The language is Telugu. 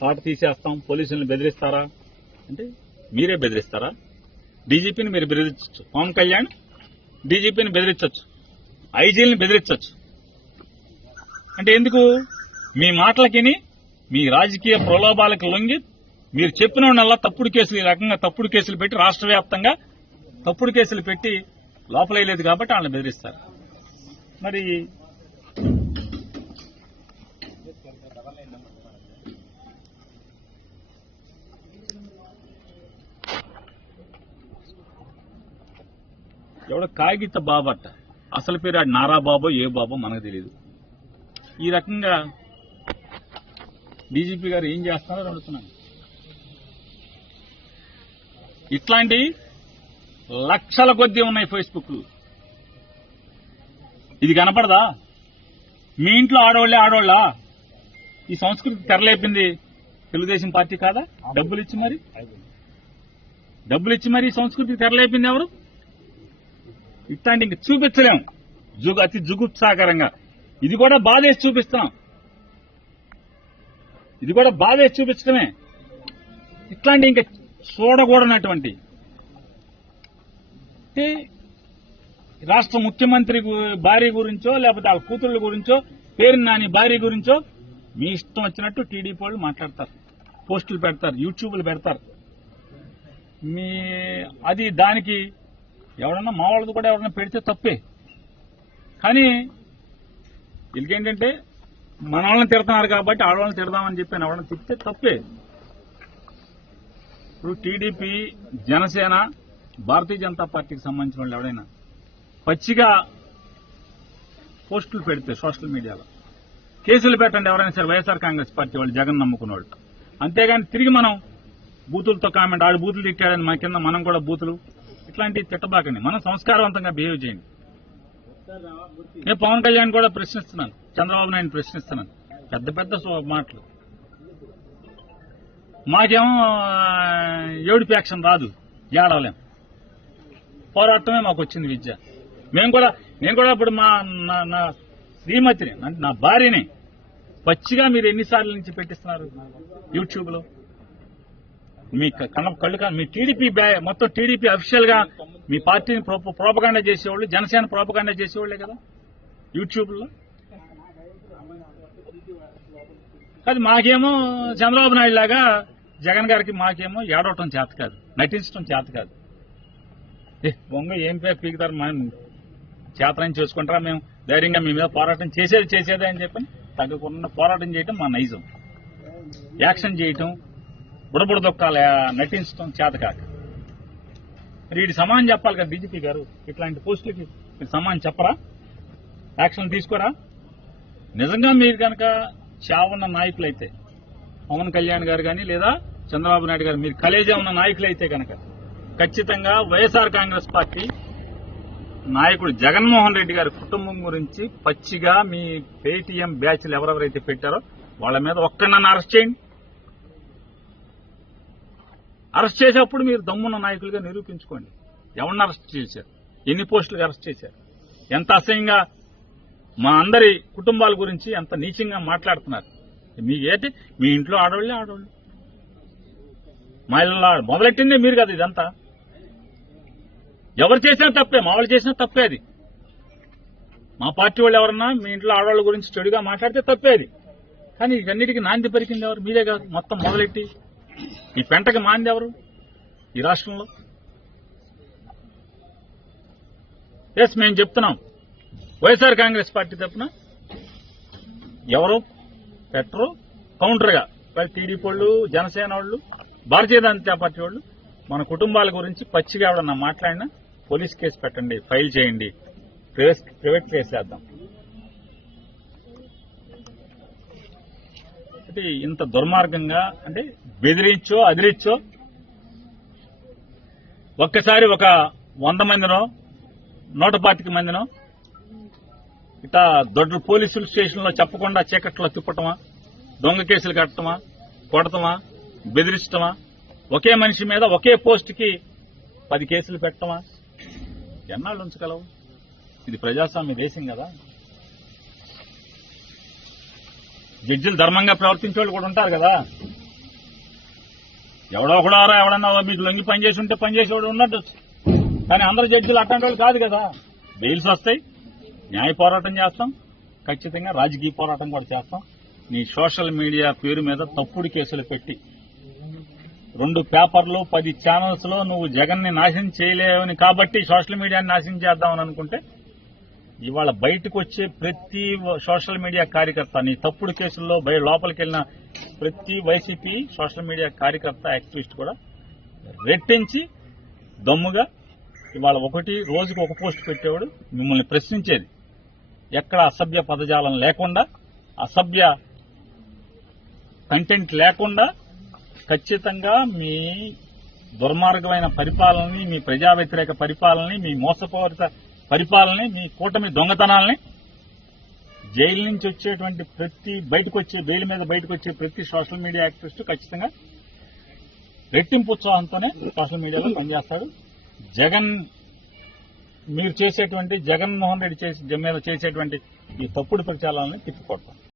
తాట తీసేస్తాం, పోలీసులను బెదిరిస్తారా అంటే మీరే బెదిరిస్తారా? డీజీపీని మీరు బెదిరించవచ్చు, పవన్ కళ్యాణ్ డీజీపీని బెదిరించవచ్చు, ఐజీలను బెదిరించవచ్చు. అంటే ఎందుకు? మీ మాటలకిని మీ రాజకీయ ప్రలోభాలకు లొంగి మీరు చెప్పిన వాళ్ళ తప్పుడు కేసులు, ఈ రకంగా తప్పుడు కేసులు పెట్టి రాష్ట్ర వ్యాప్తంగా తప్పుడు కేసులు పెట్టి లోపలేయలేదు కాబట్టి వాళ్ళని బెదిరిస్తారు. మరి ఎవడో కాగిత బాబట్ట, అసలు పేరు నారా బాబో ఏ బాబో మనకు తెలియదు. ఈ రకంగా డీజీపీ గారు ఏం చేస్తున్నారో అడుగుతున్నాను. ఇట్లాంటి లక్షల కొద్దీ ఉన్నాయి ఫేస్బుక్లు. ఇది కనపడదా? మీ ఇంట్లో ఆడోళ్లా? ఈ సంస్కృతి తెరలేపింది తెలుగుదేశం పార్టీ కాదా? డబ్బులు ఇచ్చి మరి ఈ సంస్కృతికి తెరలేపింది ఎవరు? ఇట్లాంటి ఇంక చూపించలేము, అతి జుగుప్సాకరంగా. ఇది కూడా బాధేసి చూపిస్తున్నాం, ఇది కూడా బాధేసి చూపించడమే. ఇట్లాంటి ఇంకా చూడకూడనటువంటి రాష్ట్ర ముఖ్యమంత్రి భార్య గురించో లేకపోతే వాళ్ళ కూతుళ్ళ గురించో, పేరు నాని భార్య గురించో మీ ఇష్టం వచ్చినట్టు టీడీపీ వాళ్ళు మాట్లాడతారు, పోస్టులు పెడతారు, యూట్యూబ్లు పెడతారు. అది దానికి ఎవరన్నా మా వాళ్ళది కూడా ఎవరన్నా పెడితే తప్పే. కానీ వీళ్ళకేంటంటే మన వాళ్ళని తిడుతున్నారు కాబట్టి ఆడవాళ్ళని తిడదామని చెప్పి ఎవరన్నా తిప్పితే తప్పే. ఇప్పుడు టీడీపీ, జనసేన, భారతీయ జనతా పార్టీకి సంబంధించిన వాళ్ళు ఎవరైనా పచ్చిగా పోస్టులు పెడితే సోషల్ మీడియాలో కేసులు పెట్టండి ఎవరైనా సరే, వైఎస్ఆర్ కాంగ్రెస్ పార్టీ వాళ్ళు, జగన్ నమ్ముకున్నవాళ్ళు. అంతేగాని తిరిగి మనం బూతులతో కామెంట్, ఆడు బూతులు తిట్టాడని మన కింద మనం కూడా బూతులు, ఇట్లాంటివి తిట్టబాకండి. మనం సంస్కారవంతంగా బిహేవ్ చేయండి. నేను పవన్ కళ్యాణ్ కూడా ప్రశ్నిస్తున్నాను, చంద్రబాబు నాయుడు ప్రశ్నిస్తున్నాను. పెద్ద మాటలు. మాకేమో ఏడుపు యాక్షన్ రాదు, ఏడవలేం. పోరాటమే మాకు వచ్చింది విద్య. నేను కూడా ఇప్పుడు నా శ్రీమతిని, నా భార్యని పచ్చిగా మీరు ఎన్నిసార్లు నుంచి పెట్టిస్తున్నారు యూట్యూబ్ లో? మీ కళ్ళు మీ టీడీపీ మొత్తం టీడీపీ అఫీషియల్ గా మీ పార్టీని ప్రోపగాండా చేసేవాళ్ళు, జనసేన ప్రోపగాండా చేసేవాళ్లే కదా యూట్యూబ్ లో. అది మాకేమో చంద్రబాబు నాయుడు లాగా జగన్ గారికి మాకేమో ఏడవటం చేత కాదు, నటించడం చేత కాదు. బొంగ ఏం పేరు పీకుతారు, మనం చేతనం చేసుకుంటారా, మేము ధైర్యంగా మీ మీద పోరాటం చేసేదే అని చెప్పని తగ్గకుండా పోరాటం చేయటం మా నైజం. యాక్షన్ చేయటం, బుడబుడదొక్కాల నటించడం చేత కాక. మరి వీడి సమానం చెప్పాలి కదా డీజీపీ గారు. ఇట్లాంటి పోస్టులకి మీరు సమానం చెప్పరా? యాక్షన్ తీసుకోరా? నిజంగా మీరు కనుక చావున్న నాయకులైతే, పవన్ కళ్యాణ్ గారు కానీ లేదా చంద్రబాబు నాయుడు గారు, మీరు కలేజా ఉన్న నాయకులైతే కనుక ఖచ్చితంగా వైఎస్ఆర్ కాంగ్రెస్ పార్టీ నాయకుడు జగన్మోహన్ రెడ్డి గారి కుటుంబం గురించి పచ్చిగా మీ పేటీఎం బ్యాచ్లు ఎవరెవరైతే పెట్టారో వాళ్ళ మీద ఒక్కడన్నా అరెస్ట్ చేయండి. అరెస్ట్ చేసేప్పుడు మీరు దమ్మున్న నాయకులుగా నిరూపించుకోండి. ఎవరిని అరెస్ట్ చేశారు, ఎన్ని పోస్టులు అరెస్ట్ చేశారు, ఎంత అసహ్యంగా మా అందరి కుటుంబాల గురించి ఎంత నీచంగా మాట్లాడుతున్నారు. మీ ఇంట్లో ఆడవాళ్ళు మా ఇళ్ళ మొదలెట్టిందే మీరు కదా. ఇదంతా ఎవరు చేసినా తప్పే, మా వాళ్ళు చేసినా తప్పే. అది మా పార్టీ వాళ్ళు ఎవరన్నా మీ ఇంట్లో ఆడవాళ్ళ గురించి చెడుగా మాట్లాడితే తప్పే అది. కానీ ఇవన్నిటికీ నాంది పరికింది ఎవరు? మీరే కాదు. మొత్తం మొదలెట్టి ఈ పెంటకి మాంది ఎవరు ఈ రాష్ట్రంలో? మేము చెప్తున్నాం, వైఎస్ఆర్ కాంగ్రెస్ పార్టీ తరఫున ఎవరు పెట్టరు, కౌంటర్గా టీడీపీ వాళ్ళు, జనసేన వాళ్ళు, భారతీయ జనతా పార్టీ వాళ్ళు మన కుటుంబాల గురించి పచ్చిగా ఎవడన్నా మాట్లాడినా పోలీస్ కేసు పెట్టండి, ఫైల్ చేయండి, ప్రైవేట్ కేసు వేద్దాం. అంటే ఇంత దుర్మార్గంగా, అంటే బెదిరించో అదిలిచ్చో ఒక్కసారి ఒక 100 మందినో 125 మందినో ఇట్లా దొడ్డు పోలీసుల స్టేషన్లో చెప్పకుండా చీకట్లో తిప్పటమా, దొంగ కేసులు కట్టడమా, కొడటమా, బెదిరించటమా, ఒకే మనిషి మీద ఒకే పోస్టుకి 10 కేసులు పెట్టడమా? ఎన్నాళ్ళు ఉంచగలవు? ఇది ప్రజాస్వామ్య దేశం కదా. జడ్జిలు ధర్మంగా ప్రవర్తించే వాళ్ళు కూడా ఉంటారు కదా. ఎవడో ఒకడారా ఎవడన్నా మీకు లొంగి పనిచేసి ఉంటే పనిచేసేవాడు ఉన్నట్టు. కానీ అందరు జడ్జిలు అట్లాంటి వాళ్ళు కాదు కదా. బెయిల్స్ వస్తాయి, న్యాయ పోరాటం చేస్తాం, ఖచ్చితంగా రాజకీయ పోరాటం కూడా చేస్తాం. నీ సోషల్ మీడియా పేరు మీద తప్పుడు కేసులు పెట్టి 2 పేపర్లు 10 ఛానల్స్ లో నువ్వు జగన్ ని నాశనం చేయలేవని కాబట్టి సోషల్ మీడియాని నాశనం చేద్దామని అనుకుంటే ఇవాళ బయటకు వచ్చే ప్రతి సోషల్ మీడియా కార్యకర్త నీ తప్పుడు కేసుల్లో లోపలికి వెళ్ళిన ప్రతి వైసీపీ సోషల్ మీడియా కార్యకర్త యాక్టివిస్ట్ కూడా రెట్టించి దమ్ముగా ఇవాళ రోజుకి ఒక పోస్ట్ పెట్టేవాడు మిమ్మల్ని ప్రశ్నించేది ఎక్కడ అసభ్య పదజాలం లేకుండా, అసభ్య కంటెంట్ లేకుండా ఖచ్చితంగా మీ దుర్మార్గమైన పరిపాలనని, మీ ప్రజా వ్యతిరేక పరిపాలనని, మీ మోసపూరిత పరిపాలనని, మీ కూటమి దొంగతనాలని, జైలు నుంచి వచ్చేటువంటి బెయిల్ మీద బయటకు వచ్చే ప్రతి సోషల్ మీడియా యాక్టివిస్ట్ ఖచ్చితంగా రెట్టింపు ఉత్సాహంతోనే సోషల్ మీడియాలో పనిచేస్తాడు. మీరు చేసేటువంటి జగన్మోహన్ రెడ్డి మీద చేసేటువంటి ఈ తప్పుడు ప్రచారాలను తిప్పికొడతాం.